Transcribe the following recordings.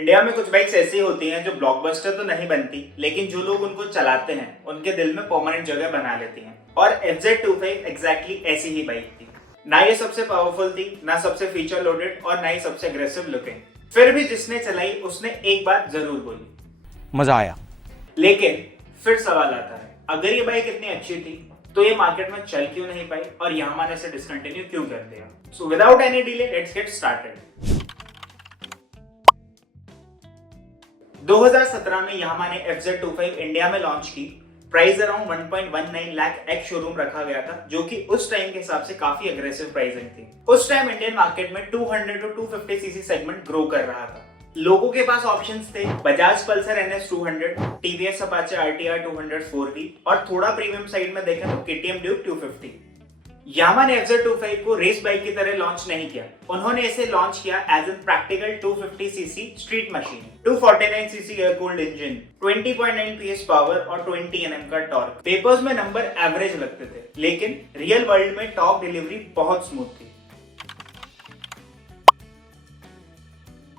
India में कुछ bikes ऐसी होती हैं जो ब्लॉकबस्टर तो नहीं बनती, लेकिन जो लोग उनको चलाते हैं उनके दिल में परमानेंट जगह बना लेती हैं। और FZ25 एग्जैक्टली ऐसी ही बाइक थी। ना ये सबसे पावरफुल थी, ना सबसे फीचर लोडेड और ना ही सबसे अग्रेसिव लुकिंग। फिर भी जिसने चलाई उसने एक बात जरूर बोली, मजा आया। लेकिन फिर सवाल आता है, अगर ये बाइक इतनी अच्छी थी तो ये मार्केट में चल क्यों नहीं पाई और यामाहा ने इसे डिसकंटिन्यू क्यों कर दिया। So without any delay let's get started. 2017 में यामाहा ने FZ25 इंडिया में लॉन्च की। Price around 1.19 lakh ex showroom रखा गया था, जो कि उस टाइम के हिसाब से काफी अग्रेसिव प्राइसिंग थी। उस टाइम इंडियन मार्केट में 200 टू 250 सीसी सेगमेंट ग्रो कर रहा था। लोगों के पास ऑप्शंस थे Bajaj Pulsar NS 200, TVS Apache RTR 200 4V और थोड़ा प्रीमियम साइड में देखें तो KTM ड्यूक 250। यामाहा ने FZ25 को रेस बाइक की तरह लॉन्च नहीं किया, उन्होंने इसे लॉन्च किया as an practical 250 CC street machine, 249 CC air cooled engine, 20.9 PS power और 20 Nm का टॉर्क। पेपर्स में नंबर एवरेज लगते थे, लेकिन रियल वर्ल्ड में टॉप डिलीवरी बहुत स्मूथ थी।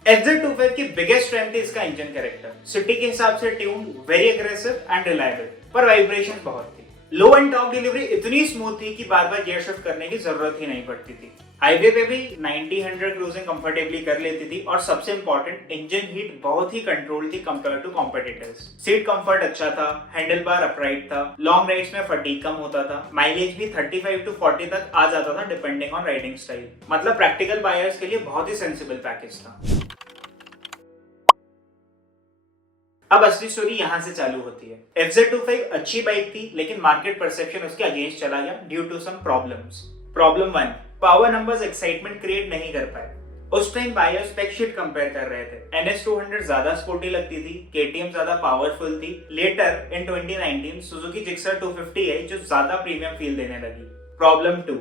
FZ25 की बिगेस्ट स्ट्रेंथ है इसका इंजन कैरेक्टर। सिटी के हिसाब से tuned, very aggressive and reliable, पर वाइब्रेशन बहुत थी। लो एंड टॉप डिलीवरी इतनी स्मूथ थी कि बार बार गियर शिफ्ट करने की जरूरत ही नहीं पड़ती थी। हाईवे पे भी 90-100 क्रूजिंग कंफर्टेबली कर लेती थी और सबसे इंपॉर्टेंट इंजन हीट बहुत ही कंट्रोल थी compare to competitors. Seat comfort अच्छा था, हैंडल बार अपराइट था, लॉन्ग राइड्स में फटीग कम होता था, माइलेज भी 35 टू 40 तक आ जाता था डिपेंडिंग ऑन राइडिंग स्टाइल। मतलब प्रैक्टिकल बायर्स के लिए बहुत ही सेंसिबल पैकेज था। अब असली स्टोरी यहां से चालू होती है। FZ25 अच्छी बाइक थी, लेकिन मार्केट परसेप्शन उसके अगेंस्ट चला गया due to some problems. Problem 1, power numbers excitement create नहीं कर पाए। उस time buyers spec sheet compare कर रहे थे। NS 200 ज्यादा स्पोर्टी लगती थी, KTM ज्यादा पावरफुल थी। लेटर इन 2019 सुजुकी जिक्सर 250 है जो ज्यादा प्रीमियम फील देने लगी। प्रॉब्लम 2,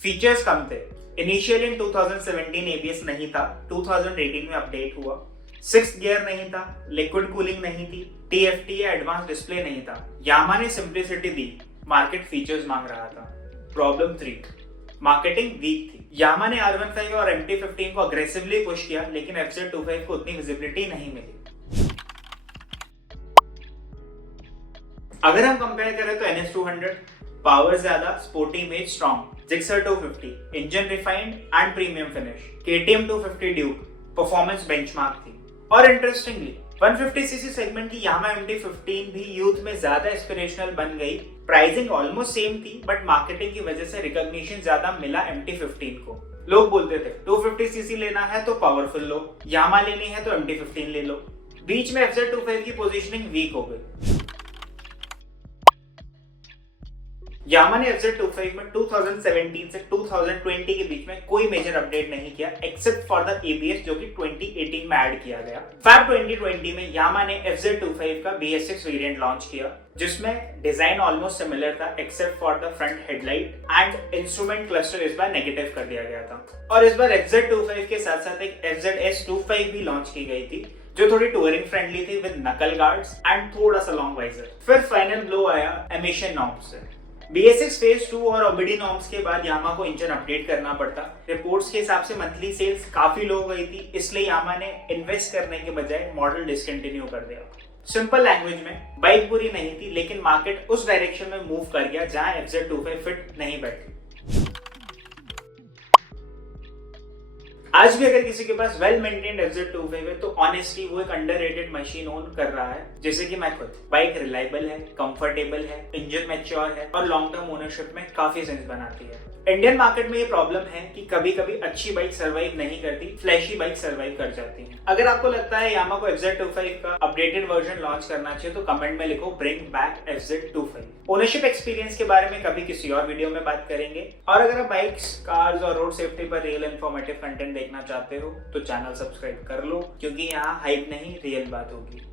फीचर्स कम थे। इनिशियली इन 2017 ABS नहीं था, 2018 में अपडेट हुआ। 6th गियर नहीं था, लिक्विड कूलिंग नहीं थी, TFT या एडवांस डिस्प्ले नहीं था। यामाहा ने सिंप्लिसिटी दी, मार्केट फीचर्स मांग रहा था। प्रॉब्लम 3, मार्केटिंग वीक थी। यामाहा ने R15 और MT15 को अग्रेसिवली पुश किया, लेकिन FZ25 को उतनी विजिबिलिटी नहीं मिली। अगर हम कंपेयर करें तो NS 200 पावर ज्यादा, sporty image strong, Gixxer 250 engine refined and premium finish, KTM 250 Duke performance benchmark थी। और इंटरेस्टिंगली 150 सीसी सेगमेंट की यामाहा MT15 भी यूथ में ज्यादा इंस्पिरेशनल बन गई। प्राइसिंग ऑलमोस्ट सेम थी, बट मार्केटिंग की वजह से रिकॉग्निशन ज्यादा मिला MT15 को। लोग बोलते थे 250 सीसी लेना है तो पावरफुल लो, यामाहा लेनी है तो MT15 ले लो। बीच में FZ25 की पोजीशनिंग वीक हो गई। यामाहा ने FZ25 में 2017 से 2020 के बीच में कोई मेजर अपडेट नहीं किया, एक्सेप्ट फॉर द ABS जो कि 2018 में ऐड किया गया। Feb 2020 में यामाहा ने FZ25 का BS6 वेरिएंट लॉन्च किया, जिसमें डिजाइन ऑलमोस्ट सिमिलर था except for the front headlight and instrument cluster इस बार नेगेटिव कर दिया गया था। और इस बार FZ25 के साथ साथ एक FZS25 भी लॉन्च की गई थी, जो थोड़ी टूरिंग फ्रेंडली थी विद नकल गार्ड्स एंड थोड़ा सा लॉन्ग वाइजर। फिर फाइनल ब्लो आया एमिशन नॉर्म्स से। BS6 फेज 2 और OBD नॉर्म्स के बाद यामाहा को इंजन अपडेट करना पड़ता। रिपोर्ट्स के हिसाब से मंथली सेल्स काफी लो हो गई थी, इसलिए यामाहा ने इन्वेस्ट करने के बजाय मॉडल डिसकंटिन्यू कर दिया। सिंपल लैंग्वेज में बाइक बुरी नहीं थी, लेकिन मार्केट उस डायरेक्शन में मूव कर गया जहां FZ25 फिट नहीं बैठी। आज भी अगर किसी के पास वेल मेंटेन्ड FZ25 है तो ऑनेस्टली वो एक अंडररेटेड मशीन ओन कर रहा है, जैसे कि मैं खुद। बाइक रिलायबल है, कंफर्टेबल है, इंजन मैच्योर है और लॉन्ग टर्म ओनरशिप में काफी सेंस बनाती है। इंडियन मार्केट में ये प्रॉब्लम है कि कभी कभी अच्छी बाइक सर्वाइव नहीं करती, फ्लैशी बाइक सर्वाइव कर जाती हैं। अगर आपको लगता है यामाहा को FZ25 का अपडेटेड वर्जन लॉन्च करना चाहिए तो कमेंट में लिखो bring back FZ25। Ownership experience के बारे में कभी किसी और वीडियो में बात करेंगे। और अगर आप बाइक्स, कार्स और रोड सेफ्टी पर रियल इन्फॉर्मेटिव कंटेंट देखना चाहते हो तो चैनल सब्सक्राइब कर लो, क्योंकि यहाँ हाइप नहीं रियल बात होगी।